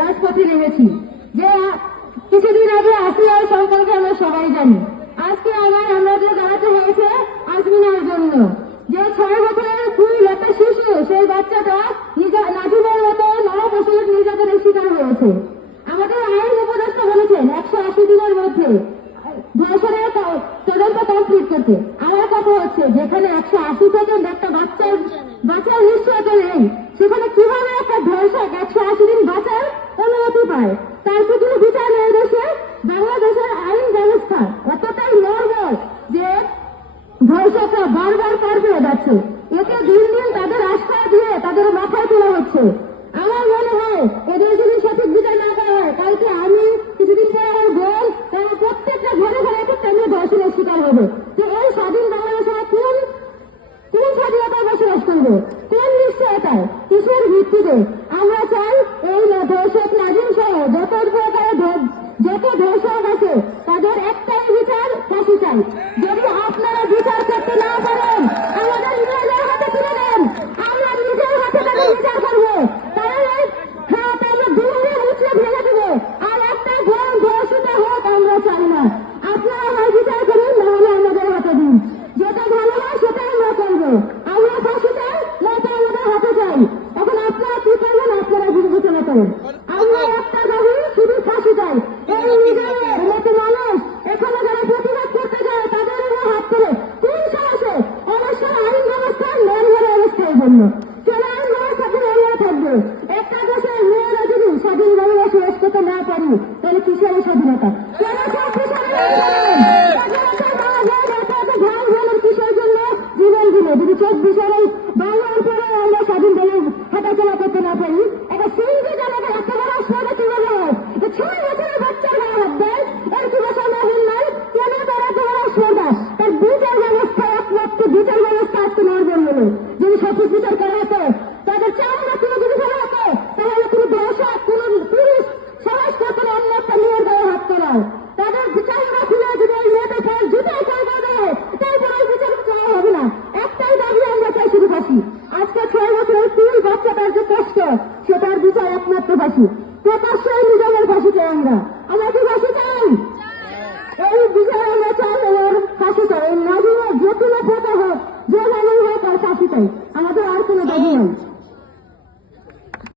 রাজপথে নেমেছি। যে কিছুদিন আগে আসিয়ার সম্পর্কে আমরা সবাই জানি। আজকে আমাদের দাঁড়াতে হয়েছে আসমিনার জন্য, যে 6 বছরের ফুল একটা শিশু, সেই বাচ্চাটা নাজিমের মতো নরপশুর নির্যাতনের শিকার হয়েছে। আমাদের আইন উপদেষ্টা বলেছেন 180 দিনের মধ্যে ধর্ষণের তদন্ত কমপ্লিট করতে। আমার কথা হচ্ছে, যেখানে 180 সেকেন্ড একটা বাচ্চার নিশ্চয়তা নেই, সেখানে কিভাবে একটা ধর্ষক 180 দিন বাঁচার অনুমতি পায়? তার তো কোনো বিচার নেই দেশে। বাংলাদেশের আইন ব্যবস্থা এতটাই নর্মাল যে ধর্ষকরা বারবার পার পেয়ে যাচ্ছে। এতে দিন দিন তাদের আস্থা দিয়ে তাদের মাথায় তোলা হচ্ছে। আমার মনে হয় এদের যদি সঠিক বিচার না করা হয়, কালকে আমি কিছুদিন পরে আমার বোন, তারা প্রত্যেকটা ঘরে ঘরে একটা নিয়ে ধর্ষণের শিকার হবে। যে এই স্বাধীন বাংলাদেশে কোন স্বাধীনতায় বসবাস করবে, কোন নিশ্চয়তায়, কিসের ভিত্তিতে? আমরা চাই এই ধর্ষক নাজিম সহ যত ধর্ষক আছে তাদের একটাই বিচার, ফাঁসি চাই। যদি আপনারা বিচার করতে না পারেন, আমাদের নিজেদের হাতে তুলে নেন, আমরা নিজের হাতে তাদের বিচার করবো। তাহলে হ্যাঁ, তাহলে দুর্নীতি মুচড়ে ফেলে দেবো। আর একটা বোন ধর্ষিত হোক আমরা চাই না। আপনারা হয় বিচার করুন, না হলে আমাদের হাতে দিন। যেটা ভালো হয় সেটাই আমরা করবো। আমরা ফাঁসি চাই, নয়তো আমাদের হাতে চাই। এখন আপনারা কি করবেন, আপনারা বিবেচনা করেন। আমরা একটা দাবি, শুধু ফাঁসি চাই। এই নিজের মতো মানুষ এখানে যারা প্রতিবাদ করতে যায় তাদেরও হাত করে কোন সাহসে অবশ্যই আইন ব্যবস্থা নর্মাল অবস্থার জন্য সেটা আইন ব্যবস্থা নর্মাল থাকবে। একটা দেশের মেয়েরা যদি স্বাধীনভাবে বসবাস করতে না পারি, তাহলে কিসের স্বাধীনতা? কিসের জন্য জীবন দিল? যদি 24 বাংলার পরে আমরা স্বাধীনভাবে হাঁটাচলা করতে না পারি, একটা সিন্ধু জায়গায় এত বড় সরে তুলে দেয়, 6 বছরের বাচ্চার গায়ে হাত দেয়, এর কি ভাষা মাহিন নাই? কেন তারা এত বড় সরদার? তার বিচার ব্যবস্থা, একমাত্র বিচার ব্যবস্থা আজকে নর্মাল হলো। যদি সঠিক বিচার করা